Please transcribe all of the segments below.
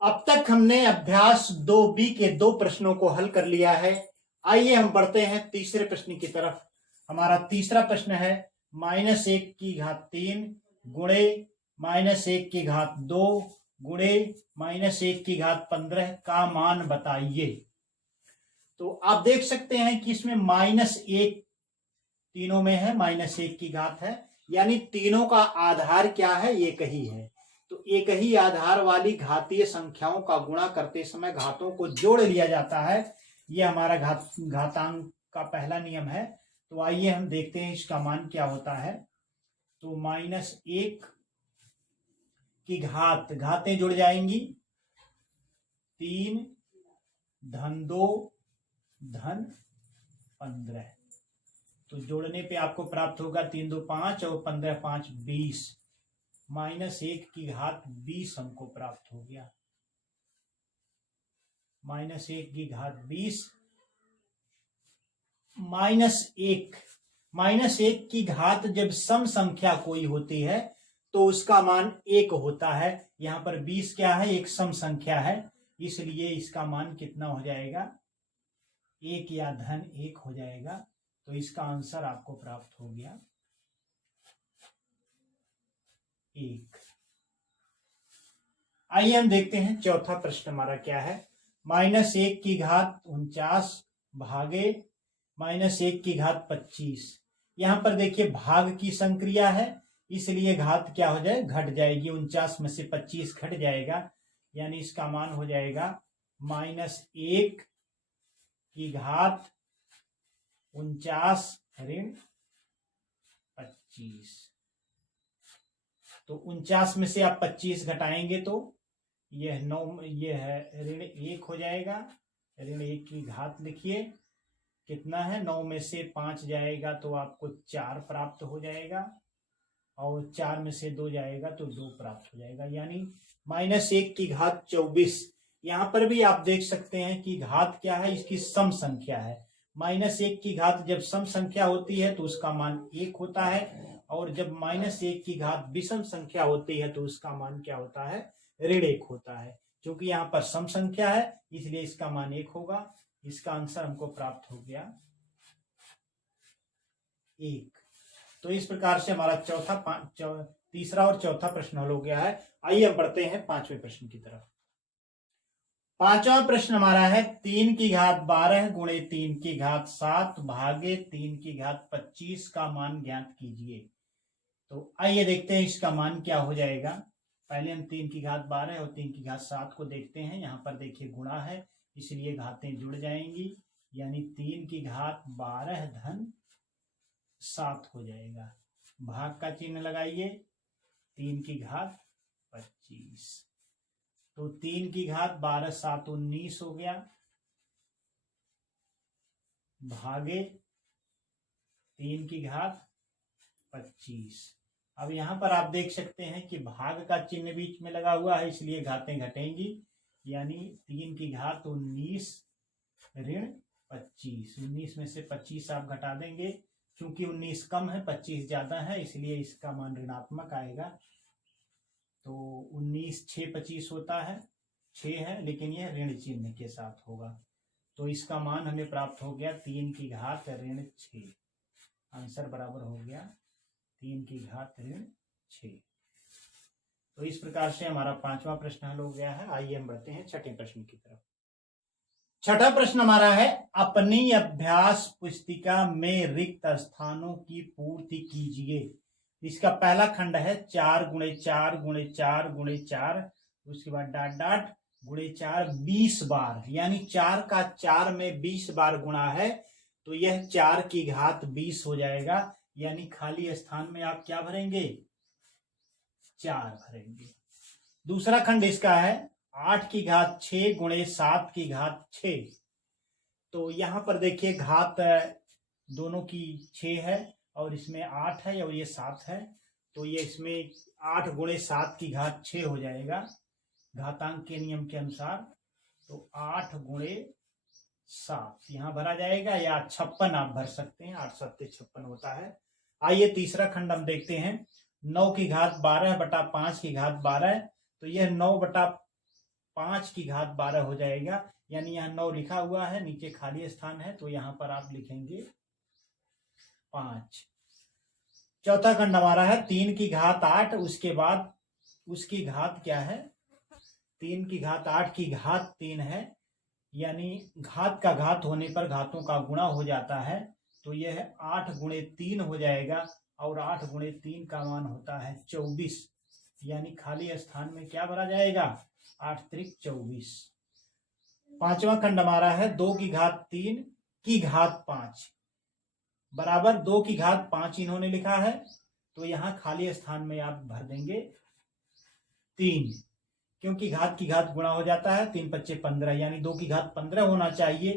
अब तक हमने अभ्यास 2B के 2 प्रश्नों को हल कर लिया है। आइए हम बढ़ते हैं तीसरे प्रश्न की तरफ। हमारा तीसरा प्रश्न है -1/3 गुणे -1/2 गुणे -1/15 का मान बताइए। तो आप देख सकते हैं कि इसमें -1 तीनों में है, -1 की घात है, यानी तीनों का आधार क्या है? एक ही है। तो एक ही आधार वाली घातीय संख्याओं का गुणा करते समय घातों को जोड़ लिया जाता है। यह हमारा घातांक का पहला नियम है। तो आइए हम देखते हैं इसका मान क्या होता है। तो -1 की घातें जुड़ जाएंगी, 3 धन 2 धन 15। तो जोड़ने पे आपको प्राप्त होगा 3 2 5 और 15 5 20। -1 की घात 20 हमको प्राप्त हो गया। -1 की घात 20। -1 की घात जब सम संख्या कोई होती है तो उसका मान 1 होता है। यहां पर 20 क्या है? एक सम संख्या है, इसलिए इसका मान कितना हो जाएगा? 1 या धन 1 हो जाएगा। तो इसका आंसर आपको प्राप्त हो गया 1। आइए हम देखते हैं चौथा प्रश्न हमारा क्या है। -1 की घात 49 भागे -1 की घात 25। यहां पर देखिए भाग की संक्रिया है, इसलिए घात क्या हो जाए? घट जाएगी। 49 में से 25 घट जाएगा, यानी इसका मान हो जाएगा -1 की घात 49 ऋण 25। तो 49 में से आप 25 घटाएंगे तो यह 9, यह है ऋण 1 हो जाएगा। ऋण 1 की घात लिखिए, कितना है? 9 में से 5 जाएगा तो आपको 4 प्राप्त हो जाएगा, और 4 में से 2 जाएगा तो 2 प्राप्त हो जाएगा, यानी -1 की घात 24। यहां पर भी आप देख सकते हैं कि घात क्या है? इसकी सम संख्या है। -1 की घात जब सम संख्या होती है तो उसका मान 1 होता है, और जब -1 की घात विषम संख्या होती है तो उसका मान क्या होता है? ऋण 1 होता है। क्योंकि यहाँ पर सम संख्या है इसलिए इसका मान 1 होगा। इसका आंसर हमको प्राप्त हो गया 1। तो इस प्रकार से हमारा तीसरा और चौथा प्रश्न हल हो गया है। आइए हम बढ़ते हैं पांचवें प्रश्न की तरफ। पांचवा प्रश्न हमारा है 3 की घात 12 गुणे 3 की घात 7 भागे 3 की घात 25 का मान ज्ञात कीजिए। तो आइए देखते हैं इसका मान क्या हो जाएगा। पहले हम 3 की घात 12 और 3 की घात 7 को देखते हैं। यहाँ पर देखिए गुणा है, इसलिए घातें जुड़ जाएंगी, यानी 3 की घात 12 धन 7 हो जाएगा। भाग का चिन्ह लगाइए, 3 की घात 25। तो 3 की घात 12 7 19 हो गया, भागे 3 की घात 25। अब यहां पर आप देख सकते हैं कि भाग का चिन्ह बीच में लगा हुआ है, इसलिए घातें घटेंगी, यानी 3 की घात 19 ऋण 25। 19 में से 25 आप घटा देंगे, क्योंकि 19 कम है 25 ज्यादा है, इसलिए इसका मान ऋणात्मक आएगा। तो 19 6 25 होता है, 6 है, लेकिन यह ऋण चिन्ह के साथ होगा। तो इसका मान हमें प्राप्त हो गया 3 की घात ऋण 6। आंसर बराबर हो गया 3 की घात ऋण 6। तो इस प्रकार से हमारा पांचवा प्रश्न हल हो गया है। आइए हम बढ़ते हैं छठे प्रश्न की तरफ। छठा प्रश्न हमारा है अपनी अभ्यास पुस्तिका में रिक्त स्थानों की पूर्ति कीजिए। इसका पहला खंड है 4 गुणे 4 गुणे 4 गुणे 4, उसके बाद डॉट डॉट गुणे 4 20 बार, यानी 4 का 4 में 20 बार गुणा है, तो यह 4 की घात 20 हो जाएगा। यानी खाली स्थान में आप क्या भरेंगे? 4 भरेंगे। दूसरा खंड इसका है 8 की घात 6 गुणे 7 की घात 6। तो यहां पर देखिए घात दोनों की 6 है, और इसमें 8 है और ये 7 है, तो ये इसमें 8 गुणे 7 की घात 6 हो जाएगा घातांक के नियम के अनुसार। तो 8 गुणे 7 यहां भरा जाएगा, या 56 आप भर सकते हैं, 8 7 56 होता है। आइए तीसरा खंड हम देखते हैं 9 की घात 12 बटा 5 की घात 12। तो यह 9 बटा 5 की घात 12 हो जाएगा, यानी यहाँ 9 लिखा हुआ है, नीचे खाली स्थान है तो यहाँ पर आप लिखेंगे 5। चौथा खंड हमारा है 3 की घात 8, उसके बाद उसकी घात क्या है, 3 की घात 8 की घात 3 है, यानी घात का घात होने पर घातों का गुणा हो जाता है, तो यह 8 गुणे 3 हो जाएगा, और 8 गुणे 3 का मान होता है 24, यानी खाली स्थान में क्या भरा जाएगा, 8 त्रिक 24। पांचवा खंड हमारा है 2 की घात 3 की घात 5 बराबर 2 की घात 5 इन्होंने लिखा है, तो यहाँ खाली स्थान में आप भर देंगे 3, क्योंकि घात की घात गुणा हो जाता है, 3 पच्चे 15, यानी 2 की घात 15 होना चाहिए,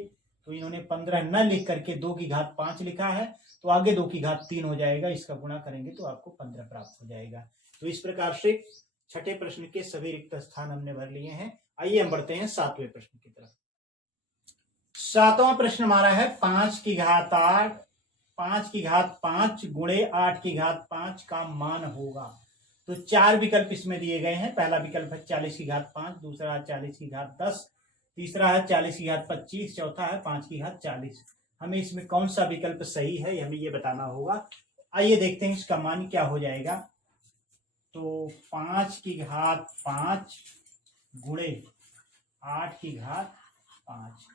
तो इन्होंने 15 न लिख करके 2 की घात 5 लिखा है, तो आगे 2 की घात 3 हो जाएगा, इसका गुणा करेंगे तो आपको 15 प्राप्त हो जाएगा। तो इस प्रकार से छठे प्रश्न के सभी रिक्त स्थान हमने भर लिए हैं। आइए हम बढ़ते हैं 7वें प्रश्न की तरफ। 7वां प्रश्न हमारा है 5 की घात 8, 5 की घात 5 गुणे 8 की घात 5 का मान होगा। तो 4 विकल्प इसमें दिए गए हैं। पहला विकल्प है 40 की घात 5, दूसरा है 40 की घात 10, तीसरा है 40 की घात 25, चौथा है 5 की घात 40। हमें इसमें कौन सा विकल्प सही है हमें ये बताना होगा। आइए देखते हैं इसका मान क्या हो जाएगा। तो 5 की घात 5 गुणे 8 की घात 5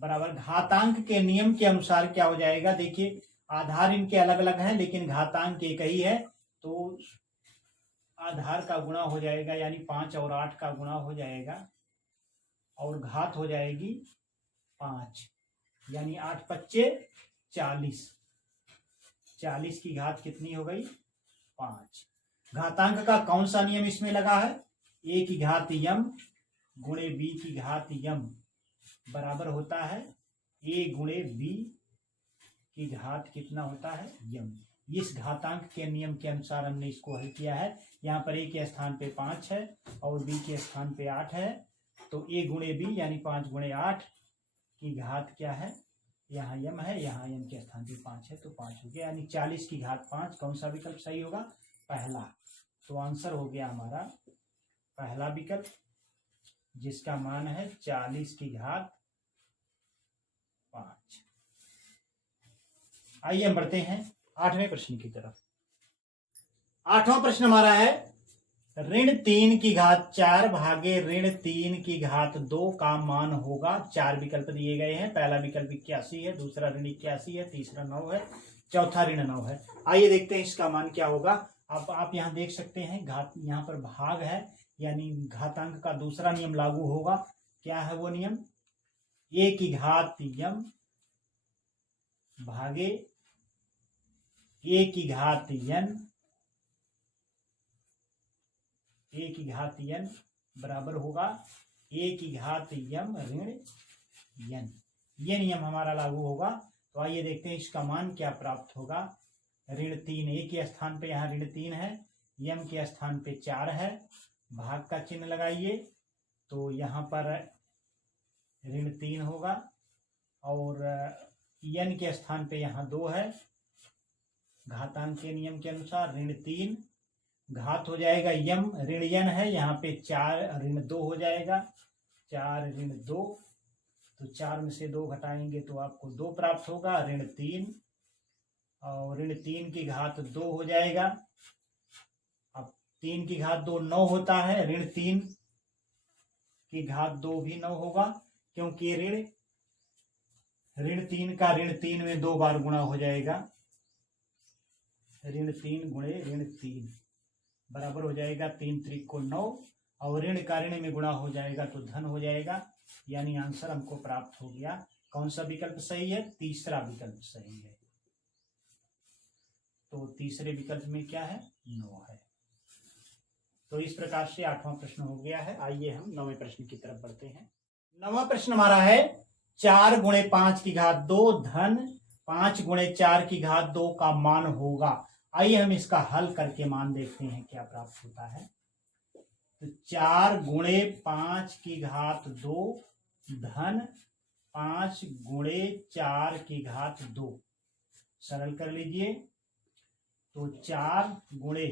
बराबर घातांक के नियम के अनुसार क्या हो जाएगा। देखिए आधार इनके अलग अलग हैं, लेकिन घातांक एक ही है, तो आधार का गुणा हो जाएगा, यानी 5 और 8 का गुणा हो जाएगा, और घात हो जाएगी 5, यानी 8 पच्चे 40, 40 की घात कितनी हो गई 5। घातांक का कौन सा नियम इसमें लगा है, a की घात यम गुणे b की घात यम बराबर होता है a गुणे b की घात कितना होता है यम। इस घातांक के नियम के अनुसार हमने इसको हल किया है। यहाँ पर a के स्थान पे 5 है और b के स्थान पे 8 है, तो a गुणे b यानी 5 गुणे 8 की घात क्या है, यहाँ यम है, यहाँ यम के स्थान पे 5 है, तो 5 हो गया, यानी 40 की घात 5। कौन सा विकल्प सही होगा, पहला। तो आंसर हो गया हमारा पहला विकल्प, जिसका मान है 40 की घात 5। आइए हम बढ़ते हैं 8वें प्रश्न की तरफ। 8वां प्रश्न हमारा है ऋण 3 की घात 4 भागे ऋण 3 की घात 2 का मान होगा। 4 विकल्प दिए गए हैं। पहला विकल्प 81 है, दूसरा ऋण 81 है, तीसरा 9 है, चौथा ऋण 9 है। आइए देखते हैं इसका मान क्या होगा। अब आप यहाँ देख सकते हैं घात यहाँ पर भाग है, यानी घातांक का दूसरा नियम लागू होगा। क्या है वो नियम, a की घात यम भागे a की घात n, a की घात n बराबर होगा a की घात यम ऋण n। ये नियम हमारा लागू होगा। तो आइए देखते हैं इसका मान क्या प्राप्त होगा। ऋण 3 a के स्थान पे यहाँ ऋण 3 है, यम के स्थान पे 4 है, भाग का चिन्ह लगाइए, तो यहाँ पर ऋण 3 होगा, और n के स्थान पे यहाँ 2 है। घातांक के नियम के अनुसार ऋण 3 घात हो जाएगा यम ऋण n है, यहाँ पे 4 ऋण 2 हो जाएगा, 4 ऋण 2, तो 4 में से 2 घटाएंगे तो आपको 2 प्राप्त होगा, ऋण 3, और ऋण 3 की घात 2 हो जाएगा। अब 3 की घात 2 9 होता है, ऋण 3 की घात 2 भी 9 होगा, क्योंकि ऋण 3 का ऋण 3 में 2 बार गुणा हो जाएगा। ऋण 3 गुणे ऋण 3 बराबर हो जाएगा 3 त्रिक को 9, और ऋण का ऋण में गुणा हो जाएगा तो धन हो जाएगा, यानी आंसर हमको प्राप्त हो गया। कौन सा विकल्प सही है, तीसरा विकल्प सही है। तो तीसरे विकल्प में क्या है, 9 है। तो इस प्रकार से 8वां प्रश्न हो गया है। आइए हम 9वें प्रश्न की तरफ बढ़ते हैं। 9वां प्रश्न हमारा है 4 गुणे 5 की घात 2 धन 5 गुणे 4 की घात 2 का मान होगा। आइए हम इसका हल करके मान देखते हैं क्या प्राप्त होता है। तो 4 गुणे 5 की घात 2 धन 5 गुणे 4 की घात 2, सरल कर लीजिए। तो 4 गुणे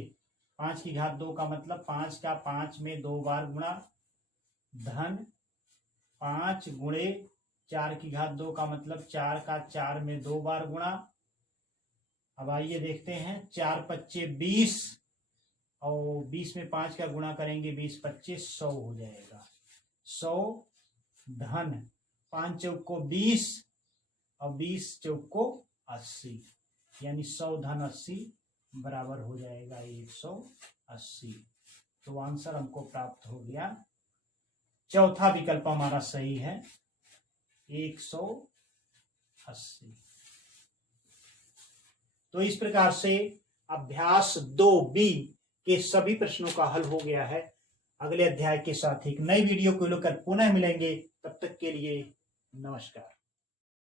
5 की घात 2 का मतलब 5 का 5 में 2 बार गुणा, धन 5 गुणे 4 की घात 2 का मतलब 4 का 4 में 2 बार गुणा। अब आइए देखते हैं, 4 पच्चे 20 और 20 में 5 का गुणा करेंगे, 20 पच्चे 100 हो जाएगा। 100 धन 5 चौक को 20 और 20 चौक को 80, यानी 100 धन 80 बराबर हो जाएगा 180। तो आंसर हमको प्राप्त हो गया, चौथा विकल्प हमारा सही है, 180। तो इस प्रकार से अभ्यास 2B के सभी प्रश्नों का हल हो गया है। अगले अध्याय के साथ एक नई वीडियो को लेकर पुनः मिलेंगे, तब तक के लिए नमस्कार।